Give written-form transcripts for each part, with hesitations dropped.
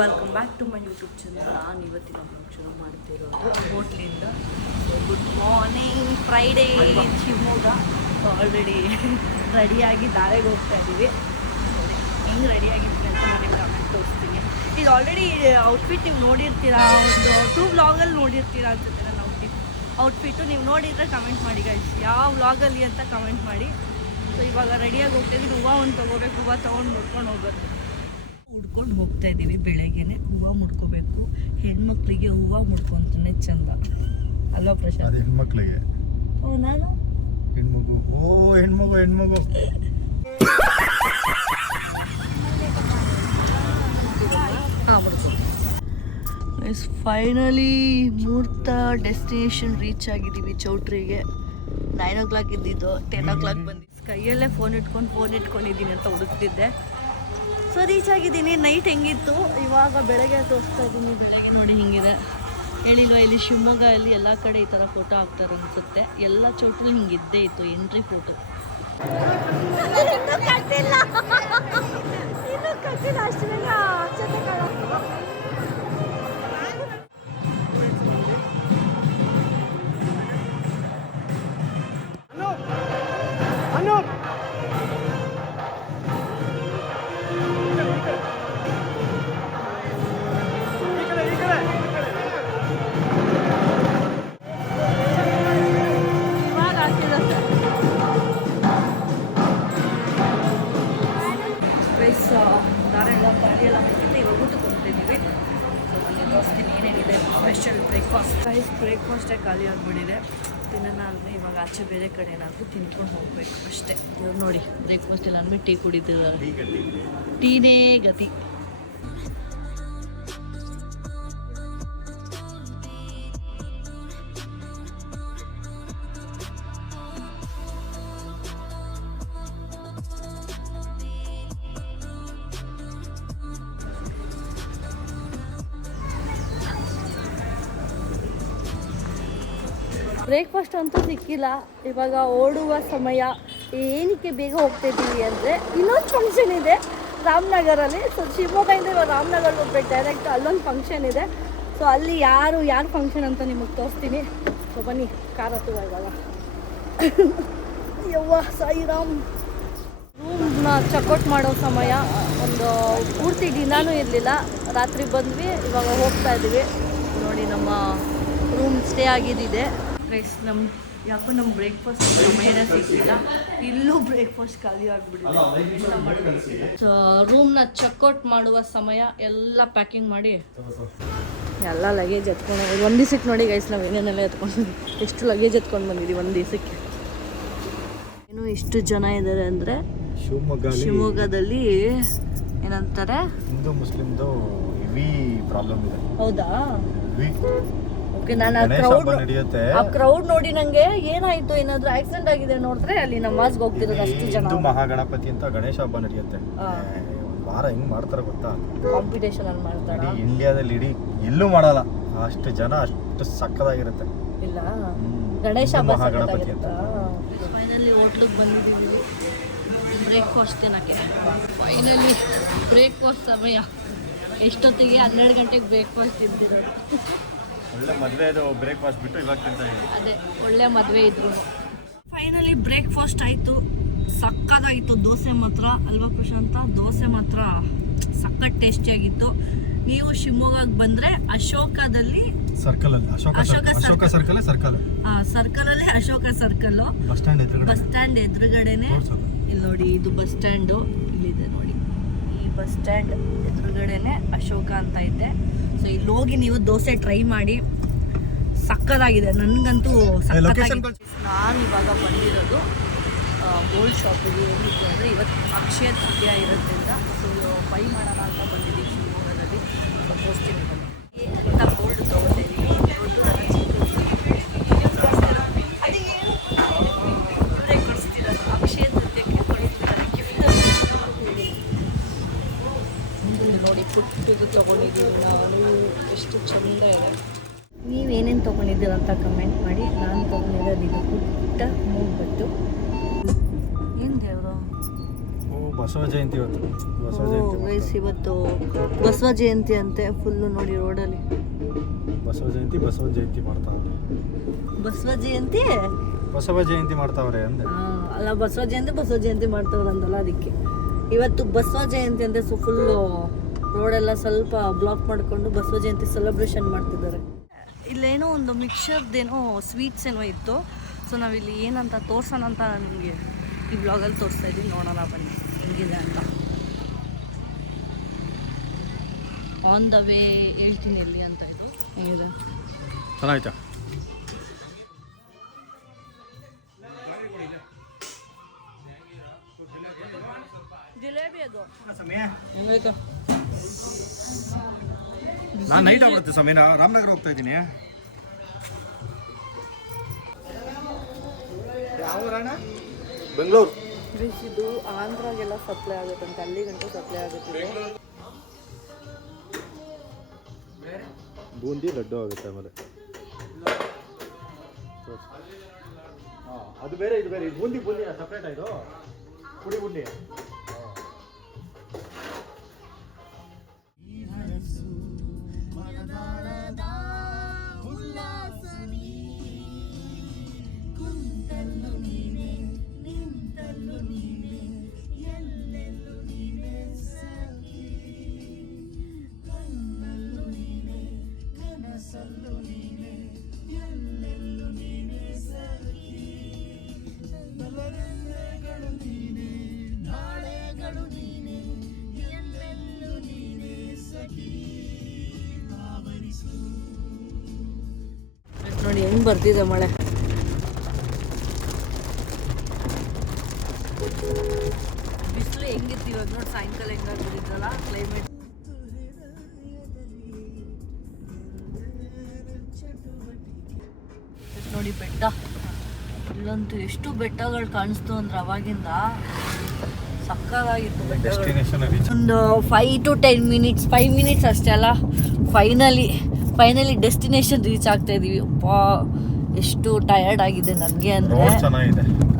Welcome back to my YouTube channel. ನಾನು ಇವತ್ತಿನ blog ಶುರು ಮಾಡ್ತಿರೋದು ಹೋಟ್ಲಿಂದ. Good morning, Friday, Shivamogga. Already ರೆಡಿಯಾಗಿ ದಾರೆಗೆ ಹೋಗ್ತಾ ಇದ್ದೀವಿ. ಹೆಂಗೆ ರೆಡಿಯಾಗಿದ್ದೀನಿ ಅಂತ ನಾನು ನಿಮ್ಗೆ ಆಮೇಲೆ ತೋರಿಸ್ತೀನಿ. ಇದು ಆಲ್ರೆಡಿ ಔಟ್ಫಿಟ್ ನೀವು ನೋಡಿರ್ತೀರಾ, ಒಂದು 2 ವ್ಲಾಗಲ್ಲಿ ನೋಡಿರ್ತೀರಾ ಅನ್ಸುತ್ತೆ. ನನ್ನ ಔಟ್ಫಿಟ್ಟು ನೀವು ನೋಡಿದರೆ ಕಮೆಂಟ್ ಮಾಡಿ ಗೈಸ್, ಯಾವ ವ್ಲಾಗಲ್ಲಿ ಅಂತ ಕಮೆಂಟ್ ಮಾಡಿ. ಸೊ ಇವಾಗ ರೆಡಿಯಾಗಿ ಹೋಗ್ತಾಯಿದ್ದೀನಿ. ಹೂವು ಒಂದು ತೊಗೋಬೇಕು, ಹೂವು ತೊಗೊಂಡು ಮುಡ್ಕೊಂಡು ಹೋಗೋದು. ಹುಡ್ಕೊಂಡು ಹೋಗ್ತಾ ಇದ್ದೀವಿ. ಬೆಳಗ್ಗೆನೆ ಹೂವು ಮುಡ್ಕೋಬೇಕು. ಹೆಣ್ಮಕ್ಳಿಗೆ ಹೂವು ಮುಡ್ಕೊಂತಾನೆ ಚಂದ ಅಲ್ವಾ ಪ್ರಶಾಂತ್? ಹೆಣ್ಮಕ್ಳಿಗೆ. ಓ ನಾನು ಹೆಣ್ಮಗು. ಓ ಹೆಣ್ಮಗು. ಹಾಂ ಮುಡ್ಕೊ. ಫೈನಲಿ ಮುಹೂರ್ತ ಡೆಸ್ಟಿನೇಷನ್ ರೀಚ್ ಆಗಿದ್ದೀವಿ. ಚೌಟ್ರಿಗೆ 9 o'clock ಇದ್ದಿದ್ದು, 10 o'clock ಬಂದಿದ್ದು. ಕೈಯಲ್ಲೇ ಫೋನ್ ಇಟ್ಕೊಂಡಿದ್ದೀನಿ ಅಂತ ಹುಡುಕ್ತಿದ್ದೆ. ಸೊ ರೀಚ್ ಆಗಿದ್ದೀನಿ. ನೈಟ್ ಹೆಂಗಿತ್ತು ಇವಾಗ ಬೆಳಗ್ಗೆ ತೋರಿಸ್ತಾ ಇದ್ದೀನಿ. ಬೆಳಗ್ಗೆ ನೋಡಿ ಹಿಂಗಿದೆ. ಹೇಳಿಲ್ವ, ಇಲ್ಲಿ ಶಿವಮೊಗ್ಗದಲ್ಲಿ ಎಲ್ಲ ಕಡೆ ಈ ಥರ ಫೋಟೋ ಹಾಕ್ತಾರೆ ಅನಿಸುತ್ತೆ. ಎಲ್ಲ ಚೌಟ್ರಲ್ಲಿ ಹಿಂಗಿದ್ದೇ ಇತ್ತು ಎಂಟ್ರಿ ಫೋಟೋ. ದಾರೆಲ್ಲ ಪಾರಿ ಎಲ್ಲ ಮುಗಿದು ಇವಾಗ ಊಟ ಕೊಡ್ತಿದ್ದೀವಿ. ಸೊ ಅಲ್ಲಿ ತೋರಿಸ್ತೀನಿ ಏನೇನಿದೆ ಸ್ಪೆಷಲ್ ಬ್ರೇಕ್ಫಾಸ್ಟೇ ಖಾಲಿ ಆಗಿಬಿಟ್ಟಿದೆ. ತಿನ್ನೋಣ ಅಂದರೆ ಇವಾಗ ಆಚೆ ಬೇರೆ ಕಡೆ ಏನಾದರೂ ತಿನ್ಕೊಂಡು ಹೋಗಬೇಕು ಅಷ್ಟೇ. ಇವ್ರು ನೋಡಿ ಬ್ರೇಕ್ಫಾಸ್ಟ್ ಇಲ್ಲ ಅಂದ್ಬಿಟ್ಟು ಟೀ ಕುಡಿತಿದ್ದಾರೆ. ಟೀನೇ ಗತಿ. ಬ್ರೇಕ್ಫಾಸ್ಟ್ ಅಂತೂ ಸಿಕ್ಕಿಲ್ಲ. ಇವಾಗ ಓಡುವ ಸಮಯ. ಏನಕ್ಕೆ ಬೇಗ ಹೋಗ್ತಾಯಿದ್ದೀವಿ ಅಂದರೆ ಇನ್ನೊಂದು ಫಂಕ್ಷನ್ ಇದೆ ರಾಮನಗರಲ್ಲಿ. ಸೊ ಶಿವಮೊಗ್ಗದಿಂದ ಇವಾಗ ರಾಮನಗರ್ಗೆ ಹೋಗ್ಬೇಕು ಡೈರೆಕ್ಟ್. ಅಲ್ಲೊಂದು ಫಂಕ್ಷನ್ ಇದೆ. ಸೊ ಅಲ್ಲಿ ಯಾರು ಫಂಕ್ಷನ್ ಅಂತ ನಿಮಗೆ ತೋರಿಸ್ತೀನಿ. ಸೊ ಬನ್ನಿ, ಕಾರ್ ಹತ್ತುವ ಇವಾಗ. ಯವ್ವ ಸಾಯಿರಾಮ್. ರೂಮ್ನ ಚೆಕ್ಔಟ್ ಮಾಡೋ ಸಮಯ. ಒಂದು ಪೂರ್ತಿ ದಿನಾನೂ ಇರಲಿಲ್ಲ. ರಾತ್ರಿ ಬಂದ್ವಿ, ಇವಾಗ ಹೋಗ್ತಾ ಇದ್ದೀವಿ. ನೋಡಿ ನಮ್ಮ ರೂಮ್ ಸ್ಟೇ ಆಗಿದ್ದಿದೆ ಗೈಸ್. ಯಾಕೋ ನಮ್ಮ ಬ್ರೇಕ್ಫಾಸ್ಟ್ ಸಮಯನೇ ಸಿಗ್ತಿಲ್ಲ. ಇಲ್ಲೂ ಬ್ರೇಕ್ಫಾಸ್ಟ್ ಖಾಲಿ ಆಗಿಬಿಟ್ಟಿದೆ. ಸೊ ರೂಮ್ನ ಚೆಕ್ಔಟ್ ಮಾಡುವ ಸಮಯ. ಎಲ್ಲ ಪ್ಯಾಕಿಂಗ್ ಮಾಡಿ ಎಲ್ಲ ಲಗೇಜ್ ಎತ್ಕೊಂಡು ಒಂದು ದಿವಸಕ್ಕೆ ನೋಡಿ ಗೈಸ್, ನಾವು ಏನೇನೆಲ್ಲ ಎತ್ಕೊಂಡು ಎಷ್ಟು ಲಗೇಜ್ ಎತ್ಕೊಂಡು ಬಂದಿದ್ದೀವಿ ಒಂದು ದಿವಸಕ್ಕೆ. ಏನು ಇಷ್ಟು ಜನ ಇದ್ದಾರೆ ಅಂದರೆ ಶಿವಮೊಗ್ಗದಲ್ಲಿ ಏನಂತಾರೆ, ಹಿಂದೂ ಮುಸ್ಲಿಮ್ದು ಹೆವಿ ಪ್ರಾಬ್ಲಮ್ ಇದೆ. ಹೌದಾ? ಓಕೆ, ನಾನು ಆ ಕ್ರೌಡ್ ನೋಡಿ ನಂಗೆ ಏನಾಯ್ತು, ಏನಾದ್ರು ಆಕ್ಸಿಡೆಂಟ್ ಆಗಿದೆ ನೋಡಿದ್ರೆ ಅಲ್ಲಿ ನಮಾಜ್ಗೆ ಹೋಗ್ತಿರೋದು ಅಷ್ಟು ಜನ. ಹಿಂದೂ ಮಹಾಗಣಪತಿ ಅಂತ ಗಣೇಶ ಹಬ್ಬ ನಡೆಯುತ್ತೆ. ವಾರ ಹೆಂಗ್ ಮಾಡ್ತಾರ ಗೊತ್ತಾ? ಕಾಂಪಿಟೇಷನ್ ಅಲ್ಲಿ ಮಾಡ್ತಾರೆ. ಇಂಡಿಯಾದಲ್ಲಿ ಇಡೀ ಎಲ್ಲೂ ಮಾಡಲ್ಲ ಅಷ್ಟು ಜನ, ಅಷ್ಟು ಸಕ್ಕದಾಗಿರುತ್ತೆ. ಇಲ್ಲ, ಗಣೇಶ ಹಬ್ಬ ಮಹಾಗಣಪತಿ ಅಂತ. ಫೈನಲಿ ಹೋಟ್ಲಿಗೆ ಬಂದಿದ್ದೀವಿ ಬ್ರೇಕ್ಫಾಸ್ಟ್ ತಿನ್ನಕ್ಕೆ. ಫೈನಲಿ ಬ್ರೇಕ್ಫಾಸ್ಟ್ ಸಮಯ. ಎಷ್ಟೊತ್ತಿಗೆ 12 ಗಂಟೆಗೆ ಬ್ರೇಕ್ಫಾಸ್ಟ್ ತಿಂತಿರೋದು. ಒಳ್ಳೆ ಮದುವೆದು ಬ್ರೇಕ್ಫಾಸ್ಟ್ ಬಿಟ್ಟು ಇವಾಗ ತಿಂತಾ ಇದ್ದೀವಿ. ಅದೇ ಒಳ್ಳೆ ಮದುವೆ ಇದ್ರು. ಫೈನಲಿ ಬ್ರೇಕ್ಫಾಸ್ಟ್ ಆಯಿತು. ಸಕ್ಕತ್ತಾಗಿತ್ತು. ದೋಸೆ ಮಾತ್ರ ಅಲ್ವಾ ಪ್ರಶಾಂತ? ದೋಸೆ ಮಾತ್ರ ಸಕ್ಕತ್ ಟೇಸ್ಟಿಯಾಗಿತ್ತು. ನೀವು ಶಿವಮೊಗ್ಗಕ್ಕೆ ಬಂದರೆ ಅಶೋಕದಲ್ಲಿ ಸರ್ಕಲಲ್ಲಿ ಅಶೋಕ ಸರ್ಕಲ್ಲು ಬಸ್ ಸ್ಟ್ಯಾಂಡ್ ಎದುರುಗಡೆನೆ. ಇಲ್ಲಿ ನೋಡಿ, ಇದು ಬಸ್ ಸ್ಟ್ಯಾಂಡು ಇಲ್ಲಿದೆ ನೋಡಿ. ಈ ಬಸ್ ಸ್ಟ್ಯಾಂಡ್ ಎದುರುಗಡೆನೆ ಅಶೋಕ ಅಂತ ಇದೆ. ಸೊ ಇಲ್ಲಿ ಹೋಗಿ ನೀವು ದೋಸೆ ಟ್ರೈ ಮಾಡಿ. ಸಕ್ಕದಾಗಿದೆ. ನನಗಂತೂ ಸಕ್ಕತ್ತಾಗಿದೆ. ನಾನು ಇವಾಗ ಬಂದಿರೋದು ಗೋಲ್ಡ್ ಶಾಪಿಗೆ. ಏನಿದೆ ಅಂದರೆ ಇವತ್ತು ಅಕ್ಷಯ ತೃತೀಯ ಇರೋದ್ರಿಂದ ಸೊ ಬೈ ಮಾಡೋಣ ಅಂತ ಬಂದಿದ್ದೀವಿ ಶಿವಮೊಗ್ಗದಲ್ಲಿ. ಸೊ ತೋರಿಸ್ತೀನಿ ಬನ್ನಿ ಅಂತ. ಗೋಲ್ಡ್ ತೊಗೊಳ್ತೀವಿ. ಇವರೇ ಕಳಿಸ್ತಿದ್ದಾರೆ, ಅಕ್ಷಯ ತೃತೀಯಕ್ಕೆ ಕಳಿಸ್ತಿದ್ದಾರೆ ಗಿಫ್ಟ್. ನೋಡಿ ಪುಟ್ಟದು ತೊಗೊಂಡಿದ್ದೀವಿ ನಾವು. ಎಷ್ಟು ಚಂದ ಇದೆ. ನೀವೇನೇನು ತೊಗೊಂಡಿದ್ದೀರ ಅಂತ ಕಮೆಂಟ್ ಮಾಡಿ. ನಾನು ತೊಗೊಂಡಿರೋದು ಇದು ಪುಟ್ಟ ಮೂಗ್ಬಟ್ಟು. ಏನು ದೇವರು? ಬಸವ ಜಯಂತಿ ಇವತ್ತು. ಬಸವ ಜಯಂತಿ ಗೈಸ್ ಇವತ್ತು ಬಸವ ಜಯಂತಿ ಅಂತೆ. ಫುಲ್ಲು ನೋಡಿ ರೋಡಲ್ಲಿ ಬಸವ ಜಯಂತಿ ಮಾಡ್ತಾವ್ರೆ. ಬಸವ ಜಯಂತಿ ಮಾಡ್ತಾವ್ರೆ ಅಂದೆ. ಅಲ್ಲ ಬಸವ ಜಯಂತಿ ಮಾಡ್ತಾವ್ರೆ ಅಂದಲ್ಲ, ಅದಕ್ಕೆ ಇವತ್ತು ಬಸವ ಜಯಂತಿ ಅಂತ ಫುಲ್ಲು ರೋಡೆಲ್ಲ ಸ್ವಲ್ಪ ಬ್ಲಾಕ್ ಮಾಡಿಕೊಂಡು ಬಸವ ಜಯಂತಿ ಸೆಲೆಬ್ರೇಷನ್ ಮಾಡ್ತಿದ್ದಾರೆ. ಇಲ್ಲೇನೋ ಒಂದು ಮಿಕ್ಸರ್ದೇನೋ ಸ್ವೀಟ್ಸ್ ಏನೋ ಇತ್ತು. ಸೊ ನಾವಿಲ್ಲಿ ಏನಂತ ತೋರ್ಸೋಣ ಅಂತ ನಿಮಗೆ ಈ ಬ್ಲಾಗಲ್ಲಿ ತೋರಿಸ್ತಾ ಇದ್ದೀನಿ. ನೋಡೋಣ ಬನ್ನಿ ಹೆಂಗಿದೆ ಅಂತ. ಆನ್ ದ ವೇ ಹೇಳ್ತೀನಿ ಎಲ್ಲಿ ಅಂತ. ಇದು ಹೆಂಗಿದೆ? ಚೆನ್ನಾಯ್ತಾ? ಜಿಲೇಬಿ ಅದು ಹೆಂಗಾಯ್ತು? ನಾನು ನೈಟ್ ಆಗ್ಬಿಡುತ್ತೆ ಸಮೀನ, ರಾಮನಗರ ಹೋಗ್ತಾ ಇದ್ದೀನಿ. ಬೆಂಗಳೂರು. ಇದು ಆಂಧ್ರಾಗೆಲ್ಲ ಸಪ್ಲೈ ಆಗುತ್ತಂತೆ, ಅಲ್ಲಿ ಗಂಟು ಸಪ್ಲೈ ಆಗುತ್ತೆ. ಬೂಂದಿ ಲಡ್ಡು ಆಗುತ್ತೆ ಆಮೇಲೆ. ಅದು ಬೇರೆ ಇದು ಬೇರೆ. ಬೂಂದಿ ಸಪ್ರೇಟ್ ಆಯಿತು, ಪುಡಿ ಬೂಂದಿ. ನೋಡಿ ಹೆಂಗ್ ಬರ್ತಿದೆ ಮಳೆ. ಬಿಸಿಲು ಹೆಂಗಿತ್ತು ಇವಾಗ ನೋಡಿ, ಸಾಯಂಕಾಲ ಹೆಂಗಾಗ್ಬಿಟ್ಟಿದ್ದಲ್ಲ ಕ್ಲೈಮೇಟ್. ನೋಡಿ ಬೆಟ್ಟ, ಇಲ್ಲಂತೂ ಎಷ್ಟು ಬೆಟ್ಟಗಳು ಕಾಣಿಸ್ತು ಅಂದ್ರೆ ಅವಾಗಿಂದ ಸಕ್ಕತ್ತಾಗಿತ್ತು ಬೆಟ್ಟಗಳು. ಒಂದು 5 to 10 minutes, 5 minutes ಅಷ್ಟೇ ಅಲ್ಲ. ಫೈನಲಿ ಡೆಸ್ಟಿನೇಷನ್ ರೀಚ್ ಆಗ್ತಾ ಇದೀವಿ. ಅಪ್ಪಾ ಎಷ್ಟು ಟಯರ್ಡ್ ಆಗಿದೆ ನನಗೆ ಅಂದರೆ.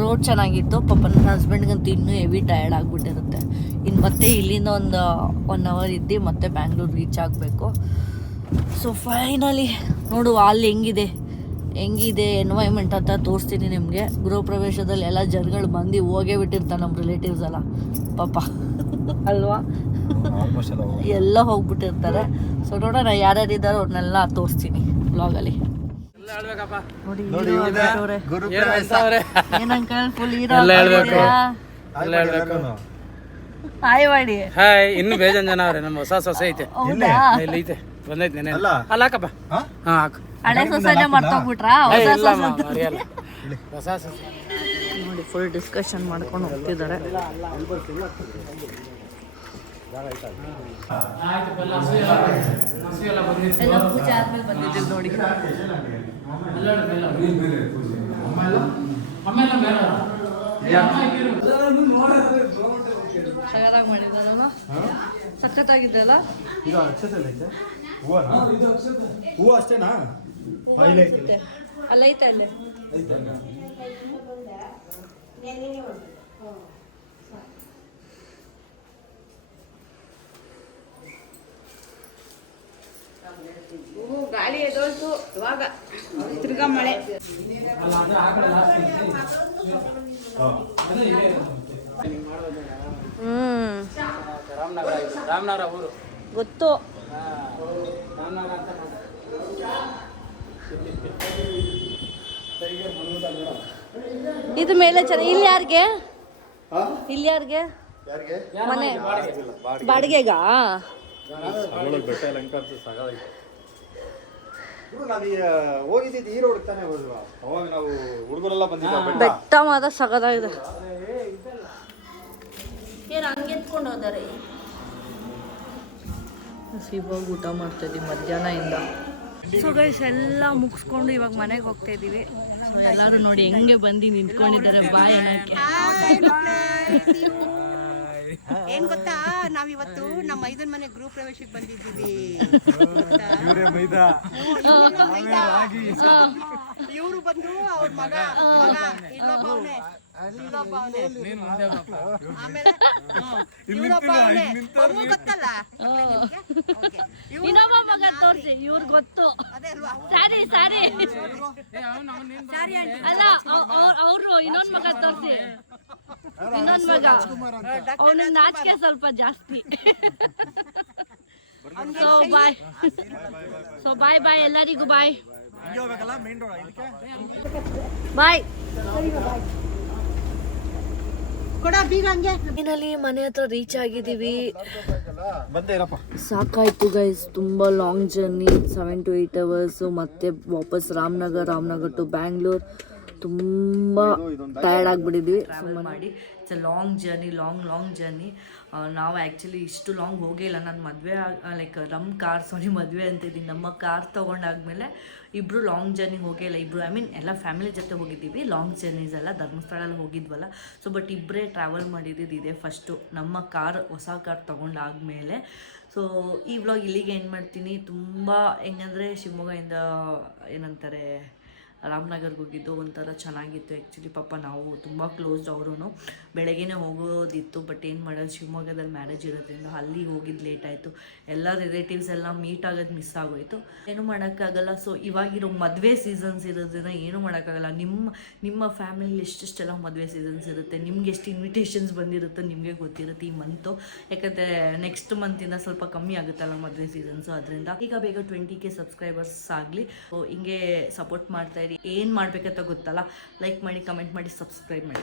ರೋಡ್ ಚೆನ್ನಾಗಿತ್ತು, ಪಾಪ ನನ್ನ ಹಸ್ಬೆಂಡ್ಗಂತೂ ಇನ್ನೂ ಹೆವಿ ಟಯರ್ಡ್ ಆಗಿಬಿಟ್ಟಿರುತ್ತೆ. ಇನ್ನು ಮತ್ತೆ ಇಲ್ಲಿಂದ ಒಂದು 1 hour ಇದ್ದು ಮತ್ತೆ ಬ್ಯಾಂಗ್ಳೂರ್ ರೀಚ್ ಆಗಬೇಕು. ಸೊ ಫೈನಲಿ ನೋಡುವ ಅಲ್ಲಿ ಹೆಂಗಿದೆ ಎನ್ವೈರ್ಮೆಂಟ್ ಅಂತ ತೋರಿಸ್ತೀನಿ ನಿಮಗೆ. ಗೃಹ ಪ್ರವೇಶದಲ್ಲಿ ಎಲ್ಲ ಜನಗಳು ಬಂದು ಹೋಗೇ ಬಿಟ್ಟಿರ್ತಾರೆ, ನಮ್ಮ ರಿಲೇಟಿವ್ಸ್ ಎಲ್ಲ ಪಾಪ ಅಲ್ವಾ, ಎಲ್ಲ ಹೋಗ್ಬಿಟ್ಟಿರ್ತಾರೆ. ಸೊ ನೋಡೋಣ ಯಾರ್ಯಾರಿದ್ದಾರೋ ಅವ್ರನ್ನೆಲ್ಲ ತೋರಿಸ್ತೀನಿ ಬ್ಲಾಗಲ್ಲಿ. ನೋಡಿ ಏನಂಕಲ್ ಫುಲ್ ಹೀರೋ. ಹಾಯ್ ಮಾಡಿ. ಹಾಯ್. ಇನ್ನು ಬೇಜಾನ್ ಜನ ಅವ್ರೆ, ನಮ್ಮ ಹೊಸ ಸೊಸೆ ಐತೆ ಇಲ್ಲಿ ಐತೆ, ಬಂದೈತೆ ನೆನೆ. ಅಲ್ಲ ಹಾಕಪ್ಪ. ಹಾ ಹಾಕು. ಹಳೆ ಸೊಸೆನೆ ಮರ್ತೋಗ್ಬಿಟ್ರಾ? ಹೊಸ ಸೊಸೆ ನೋಡಿ ಫುಲ್ ಡಿಸ್ಕಷನ್ ಮಾಡ್ಕೊಂಡು ಹೋಗ್ತಿದ್ದಾರೆ. ಎಲ್ಲ ಪೂಜೆ ಆದ್ಮೇಲೆ ಬಂದಿದ್ದೀವಿ ನೋಡಿ. ಸಗದಾಗಿ ಮಾಡಿದ್ದಾರಲ್ಲ, ಸಖತ್ತಾಗಿದ್ದಲ್ಲ. ಹೂವು ಅಷ್ಟೇನಾ? ಅಲ್ಲ ಐತೆ ಅಲ್ಲೇ. ಗಾಳಿ ಎದೋಲ್ತು ಇವಾಗ, ತಿರ್ಗಾ ಮಳೆ. ರಾಮನಗರ ಊರು ಗೊತ್ತು. ಇದು ಮೇಲೆ ಚೆನ್ನಾಗಿ. ಇಲ್ಲಿ ಯಾರಿಗೆ ಮನೆ ಬಾಡಿಗೆಗಾ? ಬೆಟ್ಟ ಹೋಗಿದ್ದು ಈ ರೋಡ್ ತಾನೇ ಹೋದ್ವಾ? ಅವಾಗ ನಾವು ಹುಡುಗರೆಲ್ಲ ಬಂದಿದ್ದ ಬೆಟ್ಟ ಮಾತ್ರ ಸಗದಾಗಿದೆ. ಏನು ಹಂಗೆ ಎತ್ಕೊಂಡು ಹೋದಾರೆ. ಇವಾಗ ಊಟ ಮಾಡ್ತಾ ಇದ್ದೀವಿ ಮಧ್ಯಾಹ್ನದಿಂದ. ಸೊ ಗೈಸ್ ಎಲ್ಲ ಮುಗಿಸ್ಕೊಂಡು ಇವಾಗ ಮನೆಗೆ ಹೋಗ್ತಾ ಇದ್ದೀವಿ. ಸೊ ಎಲ್ಲರೂ ನೋಡಿ ಹೆಂಗೆ ಬಂದು ನಿಂತ್ಕೊಂಡಿದ್ದಾರೆ ಬಾಯ್ ಅನ್ನಕ್ಕೆ. ಏನ್ ಗೊತ್ತಾ, ನಾವಿವತ್ತು ನಮ್ಮ ಐದನ್ ಮನೆ ಗೃಹ ಪ್ರವೇಶಕ್ಕೆ ಬಂದಿದ್ದೀವಿ. ಇವರು ಬಂದು ಅವ್ರ ಮಗ ಇಲ್ಲೊಬ್ಬ ಅವ್ನೆ. ಆಮೇಲೆ ಇವರೊಬ್ಬ ಅವ್ನೆ. ಒಬ್ಬ ಗೊತ್ತಲ್ಲ ಇನ್ನೊಬ್ಬ ಮಗ ತೋರಿಸಿ, ಇವ್ರು ಗೊತ್ತು. ಅದೇ ಅಲ್ವಾ? ಸಾರಿ ಅಲ್ಲ, ಅವ್ರು ಇನ್ನೊಂದ್ ಮಗ ತೋರಿಸಿ. ಇನ್ನೊಂದ್ ಮಗ ಅವನು ನಾಚಿಕೆ ಸ್ವಲ್ಪ ಜಾಸ್ತಿ. ಸೊ ಬಾಯ್ ಎಲ್ಲರಿಗೂ ಬಾಯ್. ಬಾಯ್. ಫೈನಲಿ ಮನೆ ಹತ್ರ ರೀಚ್ ಆಗಿದ್ದೀವಿ. ಸಾಕಾಯ್ತು ಗೈಸ್, ತುಂಬ ಲಾಂಗ್ ಜರ್ನಿ, 7 to 8 hours. ಮತ್ತೆ ವಾಪಸ್ ರಾಮನಗರ್ ಟು ಬ್ಯಾಂಗ್ಳೂರ್. ತುಂಬ ಟಯರ್ಡ್ ಆಗಿಬಿಟ್ಟಿದ್ವಿ. ಮಾಡಿ ಇಟ್ಸ್ ಅ ಲಾಂಗ್ ಜರ್ನಿ. ನಾವು ಆ್ಯಕ್ಚುಲಿ ಇಷ್ಟು ಲಾಂಗ್ ಹೋಗೇ ಇಲ್ಲ. ನಾನು ಮದುವೆ ಮದುವೆ ಅಂತಿದ್ದೀನಿ, ನಮ್ಮ ಕಾರ್ ತೊಗೊಂಡಾದ್ಮೇಲೆ ಇಬ್ಬರು ಲಾಂಗ್ ಜರ್ನಿ ಹೋಗೇ ಇಲ್ಲ. ಇಬ್ಬರು ಎಲ್ಲ ಫ್ಯಾಮಿಲಿ ಜೊತೆ ಹೋಗಿದ್ದೀವಿ. ಲಾಂಗ್ ಜರ್ನೀಸ್ ಎಲ್ಲ ಧರ್ಮಸ್ಥಳಲ್ಲಿ ಹೋಗಿದ್ವಲ್ಲ. ಸೊ ಬಟ್ ಇಬ್ಬರೇ ಟ್ರಾವೆಲ್ ಮಾಡಿದ್ದು ಇದೆ ಫಸ್ಟು, ನಮ್ಮ ಹೊಸ ಕಾರ್ ತೊಗೊಂಡಾದ್ಮೇಲೆ. ಸೊ ಈ ವ್ಲಾಗ್ ಇಲ್ಲಿಗೆ ಏನು ಮಾಡ್ತೀನಿ. ತುಂಬ ಹೆಂಗಂದರೆ ಶಿವಮೊಗ್ಗದಿಂದ ಏನಂತಾರೆ ರಾಮನಗರ್ಗೆ ಹೋಗಿದ್ದು ಒಂಥರ ಚೆನ್ನಾಗಿತ್ತು. ಆ್ಯಕ್ಚುಲಿ ಪಾಪ ನಾವು ತುಂಬ ಕ್ಲೋಸ್ಡ್. ಅವರು ಬೆಳಗ್ಗೆನೇ ಹೋಗೋದಿತ್ತು, ಬಟ್ ಏನು ಮಾಡೋದು, ಶಿವಮೊಗ್ಗದಲ್ಲಿ ಮ್ಯಾರೇಜ್ ಇರೋದ್ರಿಂದ ಅಲ್ಲಿ ಹೋಗಿದ್ದು ಲೇಟ್ ಆಯಿತು. ಎಲ್ಲ ರಿಲೇಟಿವ್ಸ್ ಎಲ್ಲ ಮೀಟ್ ಆಗೋದು ಮಿಸ್ ಆಗೋಯಿತು. ಏನೂ ಮಾಡೋಕ್ಕಾಗಲ್ಲ. ಸೊ ಇವಾಗಿರೋ ಮದುವೆ ಸೀಸನ್ಸ್ ಇರೋದ್ರಿಂದ ಏನೂ ಮಾಡೋಕ್ಕಾಗಲ್ಲ. ನಿಮ್ಮ ಫ್ಯಾಮಿಲಿ ಎಷ್ಟೆಷ್ಟೆಲ್ಲ ಮದುವೆ ಸೀಸನ್ಸ್ ಇರುತ್ತೆ, ನಿಮ್ಗೆ ಎಷ್ಟು ಇನ್ವಿಟೇಷನ್ಸ್ ಬಂದಿರುತ್ತೋ ನಿಮಗೆ ಗೊತ್ತಿರುತ್ತೆ ಈ ಮಂತು. ಯಾಕಂದರೆ ನೆಕ್ಸ್ಟ್ ಮಂತಿಂದ ಸ್ವಲ್ಪ ಕಮ್ಮಿ ಆಗುತ್ತಲ್ಲ ಮದುವೆ ಸೀಸನ್ಸು. ಅದರಿಂದ ಈಗ ಬೇಗ 20K ಸಬ್ಸ್ಕ್ರೈಬರ್ಸ್ ಆಗಲಿ. ಸೊ ಹಿಂಗೆ ಸಪೋರ್ಟ್ ಮಾಡ್ತಾಯಿರಿ. ಏನು ಮಾಡಬೇಕಂತ ಗೊತ್ತಲ್ಲ, ಲೈಕ್ ಮಾಡಿ, ಕಮೆಂಟ್ ಮಾಡಿ, ಸಬ್ಸ್ಕ್ರೈಬ್ ಮಾಡಿ.